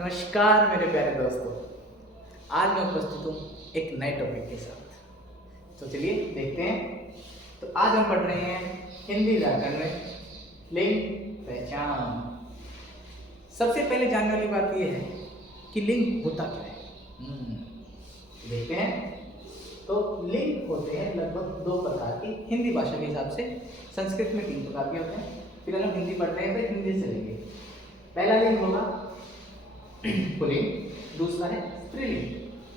नमस्कार मेरे प्यारे दोस्तों। आज मैं उपस्थित हूँ एक नए टॉपिक के साथ। तो चलिए देखते हैं। तो आज हम पढ़ रहे हैं हिंदी व्याकरण में लिंग पहचान। सबसे पहले जानने वाली बात यह है कि लिंग होता क्या है। देखते हैं। तो लिंग होते हैं लगभग दो प्रकार के हिंदी भाषा के हिसाब से। संस्कृत में 3 प्रकार के होते हैं। फिर अगर हिंदी पढ़ रहे हैं तो हिंदी से लेंगे। पहला लिंग होगा पुल्लिंग, दूसरा है स्त्रीलिंग।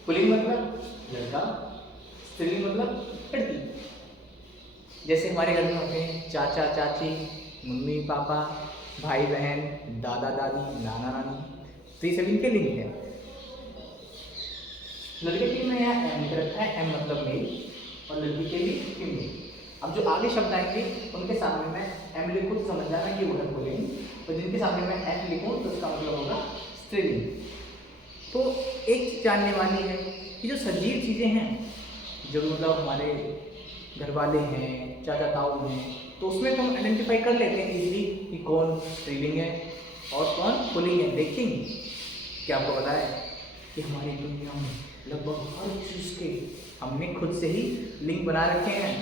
पुल्लिंग मतलब लड़का, स्त्रीलिंग मतलब लड़की। जैसे हमारे घर में होते हैं चाचा चाची, मम्मी पापा, भाई बहन, दादा दादी, नाना नानी। तो ये सभी इनके लिंग है। लड़के के लिए मैं यहाँ एम लिख रखा है। एम मतलब मेल और लड़की के लिए फीमेल। अब जो आगे शब्द आएंगे उनके सामने मैं एम लिखूँ तो समझ जाना कि वो है पुल्लिंग, तो जिनके सामने मैं एफ लिखूँ तो उसका मतलब होगा स्त्रीलिंग। तो एक चीज जानने वाली है कि जो सजीव चीज़ें हैं, जो मतलब हमारे घर वाले हैं, चाचा ताऊ हैं, तो उसमें तो हम आइडेंटिफाई कर लेते हैं इजीली कि कौन स्त्रीलिंग है और कौन पुल्लिंग है। लेकिन क्या आपको पता है कि हमारी दुनिया में लगभग हर चीज़ के हमने खुद से ही लिंग बना रखे हैं।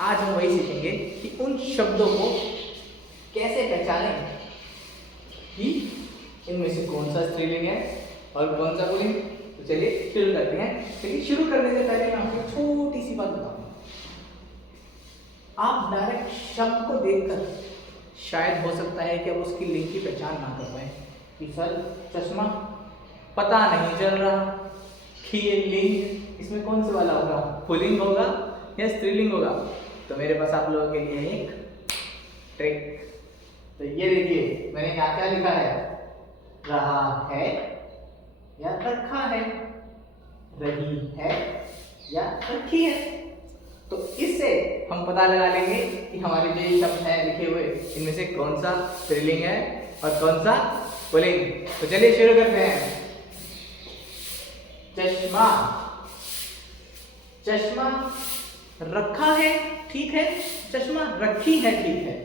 आज हम वही सीखेंगे कि उन शब्दों को कैसे पहचानें कि इनमें से कौन सा स्त्रीलिंग है और कौन सा पुल्लिंग। तो चलिए शुरू करते हैं। लेकिन शुरू करने से पहले मैं आपको छोटी सी बात बताऊंगा। आप डायरेक्ट शब्द को देखकर शायद हो सकता है कि आप उसकी लिंग की पहचान ना कर पाए कि सर चश्मा पता नहीं चल रहा कि ये लिंग इसमें कौन सा वाला होगा, पुल्लिंग होगा या स्त्रीलिंग होगा। तो मेरे पास आप लोगों के लिए एक ट्रिक। तो ये देखिए मैंने क्या क्या लिखा है, रहा है या रखा है, रही है या रखी है। तो इससे हम पता लगा लेंगे कि हमारे जो ये शब्द हैं लिखे हुए इनमें से कौन सा स्त्रीलिंग है और कौन सा पुल्लिंग। तो चलिए शुरू करते हैं। चश्मा, चश्मा रखा है ठीक है, चश्मा रखी है ठीक है।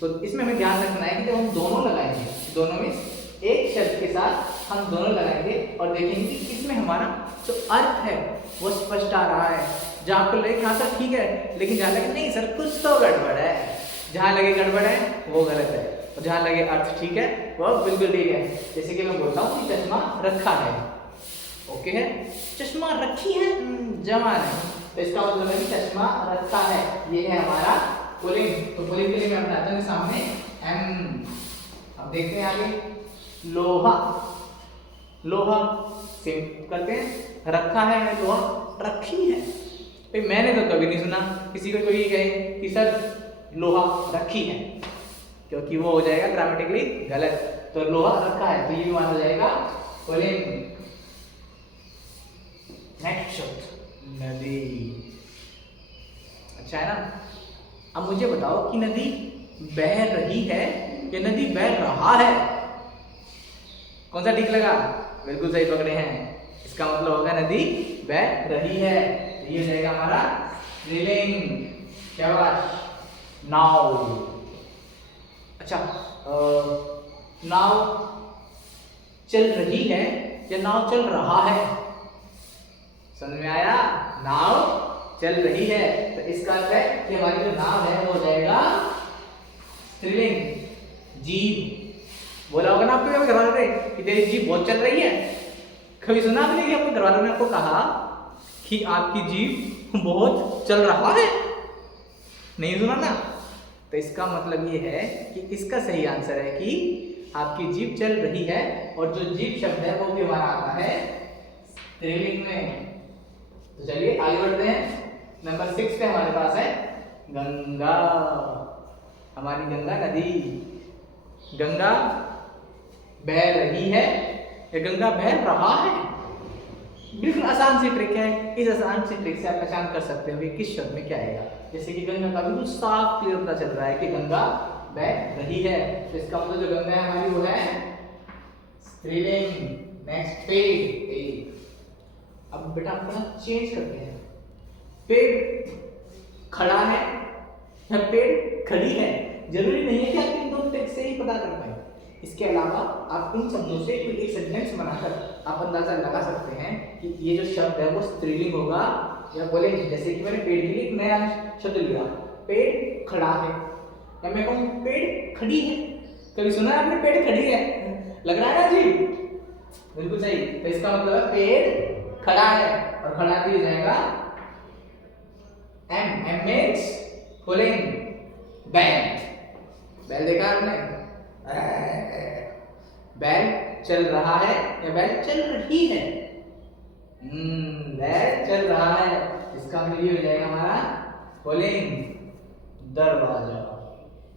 तो इसमें हमें ध्यान रखना है कि जब हम दोनों लगाएंगे, दोनों में एक शब्द के साथ हम दोनों लगाएंगे और देखेंगे कि किसमें हमारा जो अर्थ है वो स्पष्ट आ रहा है। जहाँ आपको लगे हाँ सर ठीक है, लेकिन जहाँ लगे नहीं सर कुछ तो गड़बड़ है, जहाँ लगे गड़बड़ है वो गलत है, और जहाँ लगे अर्थ ठीक है वो बिल्कुल ठीक है। जैसे कि मैं बोलता हूँ कि चश्मा रखा है, ओके है। चश्मा रखी है जमा नहीं, तो इसका मतलब है कि चश्मा रखा है, ये है हमारा पुल्लिंग। तो पुल्लिंग के लिए मैं बनाता हूँ सामने एम। अब देखते हैं आगे। लोहा, लोहा सेम करते हैं, रखा है लोहा, रखी है। भाई मैंने तो कभी नहीं सुना किसी को कोई कहे कि सर लोहा रखी है, क्योंकि वो हो जाएगा ग्रामेटिकली गलत। तो लोहा रखा है तो ये भी माना जाएगा पुल्लिंग। नेक्स्ट शब्द नदी। अच्छा है ना। अब मुझे बताओ कि नदी बह रही है या नदी बह रहा है, कौन सा ठीक लगा? बिल्कुल सही पकड़े हैं। इसका मतलब होगा नदी बह रही है, ये हो जाएगा हमारा स्त्रीलिंग। शाबाश। नाव। अच्छा नाव चल रही है या नाव चल रहा है, समझ में आया? नाव चल रही है तो इसका अर्थ है कि हमारी जो नाव है वो हो जाएगा स्त्रीलिंग। जीभ, बोला होगा ना आपके घर वालों ने कि तेरी जीभ बहुत चल रही है। कभी सुना आपने कि आपके घर वालों ने आपको कहा कि आपकी जीभ बहुत चल रहा है? नहीं सुना ना। तो इसका मतलब ये है कि इसका सही आंसर है कि आपकी जीभ चल रही है, और जो जीभ शब्द है वो भी हमारा आता है स्त्रीलिंग में। तो चलिए आगे बढ़ते हैं। नंबर 6 पे हमारे पास है गंगा। हमारी गंगा नदी। गंगा बह रही है या गंगा बह रहा है? बिल्कुल आसान सी ट्रिक है। इस आसान सी ट्रिक से आप पहचान कर सकते हो कि किस शब्द में क्या आएगा। जैसे कि गंगा का बिल्कुल साफ क्लियर पता चल रहा है कि गंगा बह रही है, तो इसका मतलब जो गंगा है हमारी वो है स्त्रीलिंग। नेक्स्ट पेड़। अब बेटा अपना चेंज करते हैं। पेड़ खड़ा है या पेड़ खड़ी है, जरूरी नहीं है कि आप इन दोनों टेक्स्ट से ही पता कर पाए। इसके अलावा आप इन शब्दों से कोई एक सेंटेंस बनाकर आप अंदाजा लगा सकते हैं कि ये जो शब्द है वो स्त्रीलिंग होगा या पुल्लिंग। जैसे कि मैंने पेड़ के लिए एक नया शब्द लिया, पेड़ खड़ा है, या मैं कहूँ पेड़ खड़ी है। कभी सुना है आपने पेड़ खड़ी है? लग रहा है ना जी, बिल्कुल सही। तो इसका मतलब है पेड़ खड़ा है, और खड़ा भी हो जाएगा एम मीन्स पुलिंग। बैल, बैल देखा आपने? बैल चल रहा है या बैल चल रही है? बैल चल रहा है, इसका मतलब ये हो जाएगा हमारा पुलिंग। दरवाजा,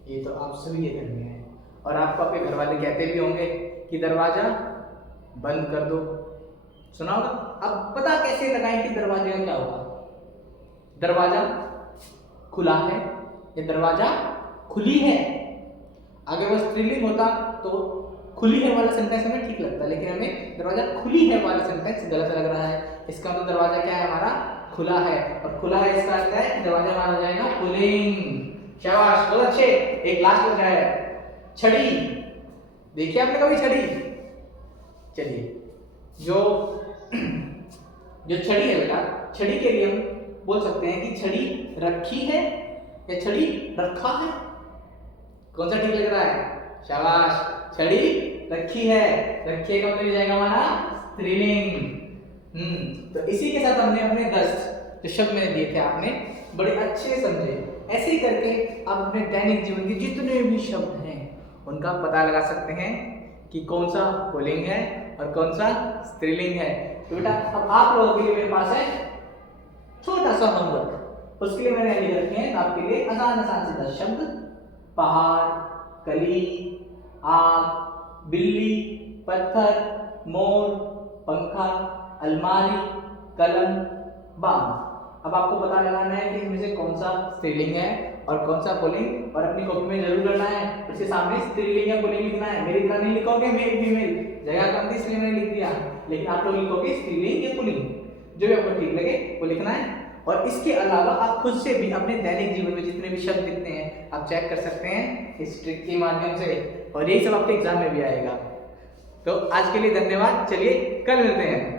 ये तो आप सभी के घर में है, और आपको आपके घर वाले कहते भी होंगे कि दरवाजा बंद कर दो, सुना होगा। अब पता कैसे लगाएं कि दरवाजे का क्या होगा? दरवाजा खुला है या दरवाजा खुली है? अगर वो स्त्रीलिंग होता तो खुली है वाला सेंटेंस हमें ठीक लगता, लेकिन हमें दरवाजा खुली है वाला सेंटेंस गलत लग रहा है। इसका मतलब दरवाजा क्या है हमारा? खुला है, और खुला है इसका अर्थ है दरवाजा हमारा हो जाएगा पुलिंग। शाबाश, बहुत अच्छे। एक लास्ट हो जाए, छड़ी। देखिए आपने कभी छड़ी? चलिए, जो छड़ी है बेटा, छड़ी के लिए हम बोल सकते हैं कि छड़ी रखी है या छड़ी रखा है? कौन सा ठीक लग रहा है? शाबाश, छड़ी रखी है। रखिए का मतलब जाएगा हमारा स्त्रीलिंग। तो इसी के साथ हमने अपने 10 जो शब्द मैंने दिए थे आपने बड़े अच्छे समझे। ऐसे ही करके आप अपने दैनिक जीवन के जितने भी शब्द हैं उनका पता लगा सकते हैं कि कौन सा पुल्लिंग है और कौन सा स्त्रीलिंग है। तो बेटा अब आप लोगों के लिए मेरे पास है छोटा सा होमवर्क। उसके लिए मैंने लिख रखे हैं आपके लिए आसान आसान से 10 शब्द। पहाड़, कली, आग, बिल्ली, पत्थर, मोर, पंखा, अलमारी, कलम, बाग। अब आपको पता लगाना है कि इनमें से कौन सा स्त्रीलिंग है और कौन सा पुल्लिंग, और अपनी कॉपी में जरूर करना है। उसके सामने स्त्रीलिंग या पुल्लिंग लिखना है। मेरी तरह नहीं लिखोगे मेल फीमेल, जगह कम थी इसलिए मैंने लिख दिया, लेकिन आप लोग लिखोगे स्त्रीलिंग या पुल्लिंग, जो भी आपको ठीक लगे वो लिखना है। और इसके अलावा आप खुद से भी अपने दैनिक जीवन में जितने भी शब्द लिखते हैं आप चेक कर सकते हैं इस ट्रिक के माध्यम से, और यही सब आपके एग्जाम में भी आएगा। तो आज के लिए धन्यवाद, चलिए कल मिलते हैं।